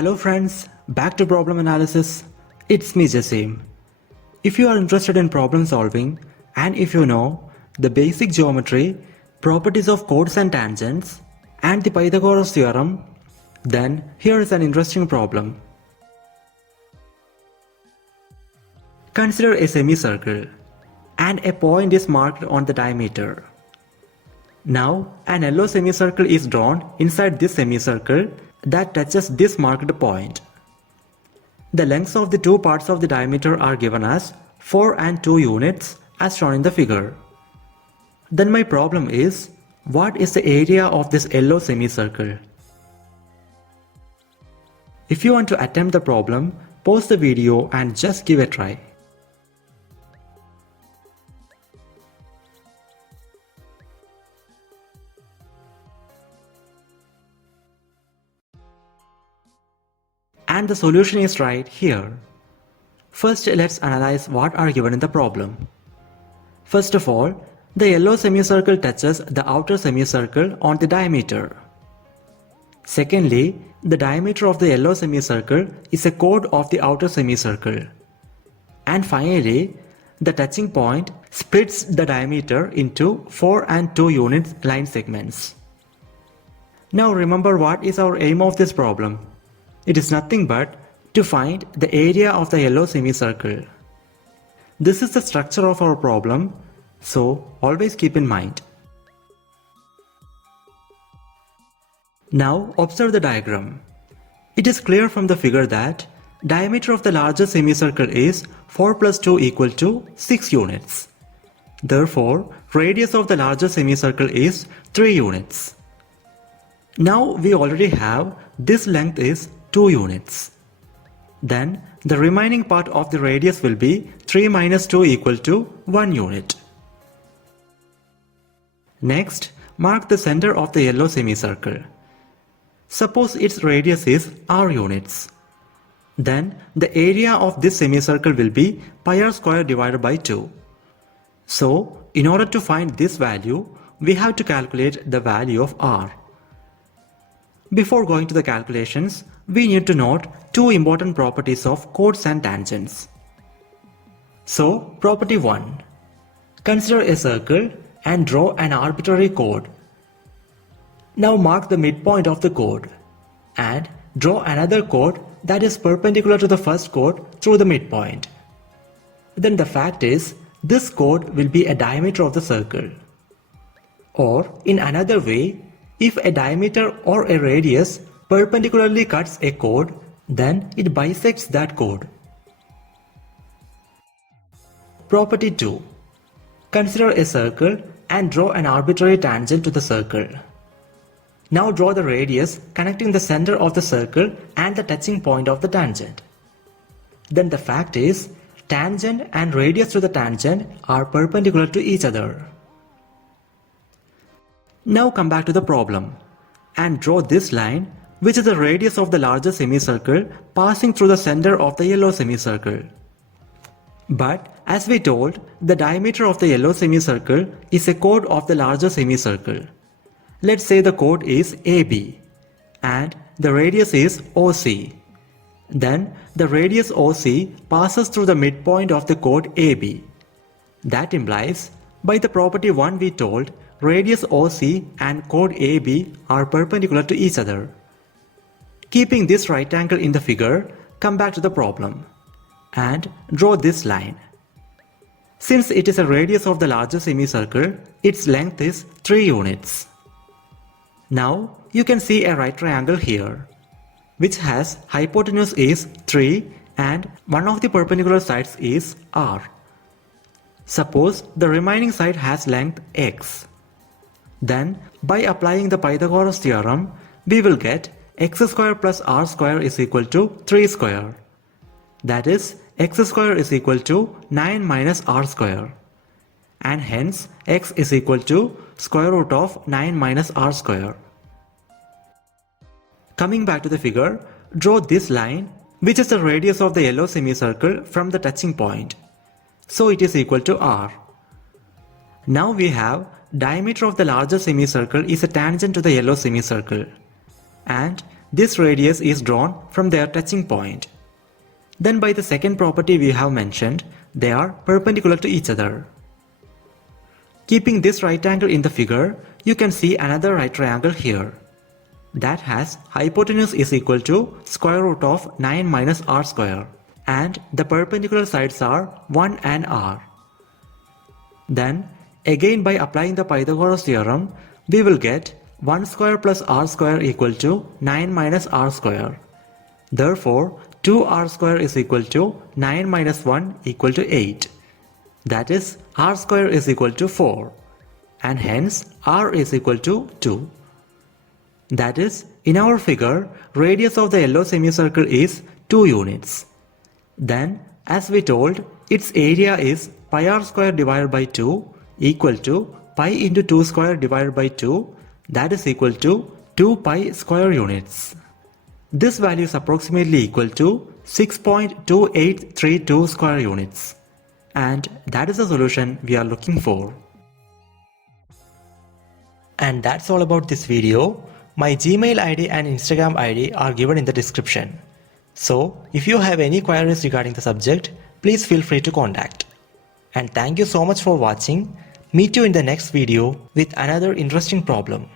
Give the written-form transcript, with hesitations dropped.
Hello friends, back to problem analysis. It's me Jasim. If you are interested in problem solving and if you know the basic geometry, properties of chords and tangents and the Pythagoras theorem, then here is an interesting problem. Consider a semicircle and a point is marked on the diameter. Now an yellow semicircle is drawn inside this semicircle that touches this marked point. The lengths of the two parts of the diameter are given as 4 and 2 units as shown in the figure. Then my problem is, what is the area of this yellow semicircle? If you want to attempt the problem, pause the video and just give a try. And the solution is right here. First, let's analyze what are given in the problem. First of all, the yellow semicircle touches the outer semicircle on the diameter. Secondly, the diameter of the yellow semicircle is a chord of the outer semicircle. And finally, the touching point splits the diameter into 4 and 2 units line segments. Now remember, what is our aim of this problem? It is nothing but to find the area of the yellow semicircle. This is the structure of our problem, so always keep in mind. Now observe the diagram. It is clear from the figure that diameter of the larger semicircle is 4 plus 2 equal to 6 units. Therefore, radius of the larger semicircle is 3 units. Now we already have this length is 2 units. Then the remaining part of the radius will be 3 minus 2 equal to 1 unit. Next, mark the center of the yellow semicircle. Suppose its radius is r units. Then the area of this semicircle will be pi r square divided by 2. So, in order to find this value, we have to calculate the value of r. Before going to the calculations, we need to note two important properties of chords and tangents. So, property 1. Consider a circle and draw an arbitrary chord. Now mark the midpoint of the chord and draw another chord that is perpendicular to the first chord through the midpoint. Then the fact is, this chord will be a diameter of the circle. Or in another way, if a diameter or a radius perpendicularly cuts a chord, then it bisects that chord. Property 2. Consider a circle and draw an arbitrary tangent to the circle. Now draw the radius connecting the center of the circle and the touching point of the tangent. Then the fact is, tangent and radius to the tangent are perpendicular to each other. Now come back to the problem and draw this line, which is the radius of the larger semicircle passing through the center of the yellow semicircle. But as we told, the diameter of the yellow semicircle is a chord of the larger semicircle. Let's say the chord is AB and the radius is OC. Then the radius OC passes through the midpoint of the chord AB. That implies, by the property 1 we told, radius OC and chord AB are perpendicular to each other. Keeping this right angle in the figure, come back to the problem and draw this line. Since it is a radius of the larger semicircle, its length is 3 units. Now you can see a right triangle here, which has hypotenuse is 3 and one of the perpendicular sides is r. Suppose the remaining side has length x. Then, by applying the Pythagoras theorem, we will get x square plus r square is equal to 3 square. That is, x square is equal to 9 minus r square. And hence, x is equal to square root of 9 minus r square. Coming back to the figure, draw this line, which is the radius of the yellow semicircle from the touching point. So it is equal to r. Now we have diameter of the larger semicircle is a tangent to the yellow semicircle, and this radius is drawn from their touching point. Then by the second property we have mentioned, they are perpendicular to each other. Keeping this right angle in the figure, you can see another right triangle here. That has hypotenuse is equal to square root of 9 minus r square, and the perpendicular sides are 1 and r. Then, again by applying the Pythagoras theorem, we will get 1 square plus r square equal to 9 minus r square. Therefore, 2r square is equal to 9 minus 1 equal to 8. That is, r square is equal to 4, and hence r is equal to 2. That is, in our figure, radius of the yellow semicircle is 2 units. Then, as we told, its area is pi r square divided by 2 equal to pi into 2 square divided by 2, that is equal to 2 pi square units. This value is approximately equal to 6.2832 square units. And that is the solution we are looking for. And that's all about this video. My Gmail ID and Instagram ID are given in the description. So, if you have any queries regarding the subject, please feel free to contact. And thank you so much for watching. Meet you in the next video with another interesting problem.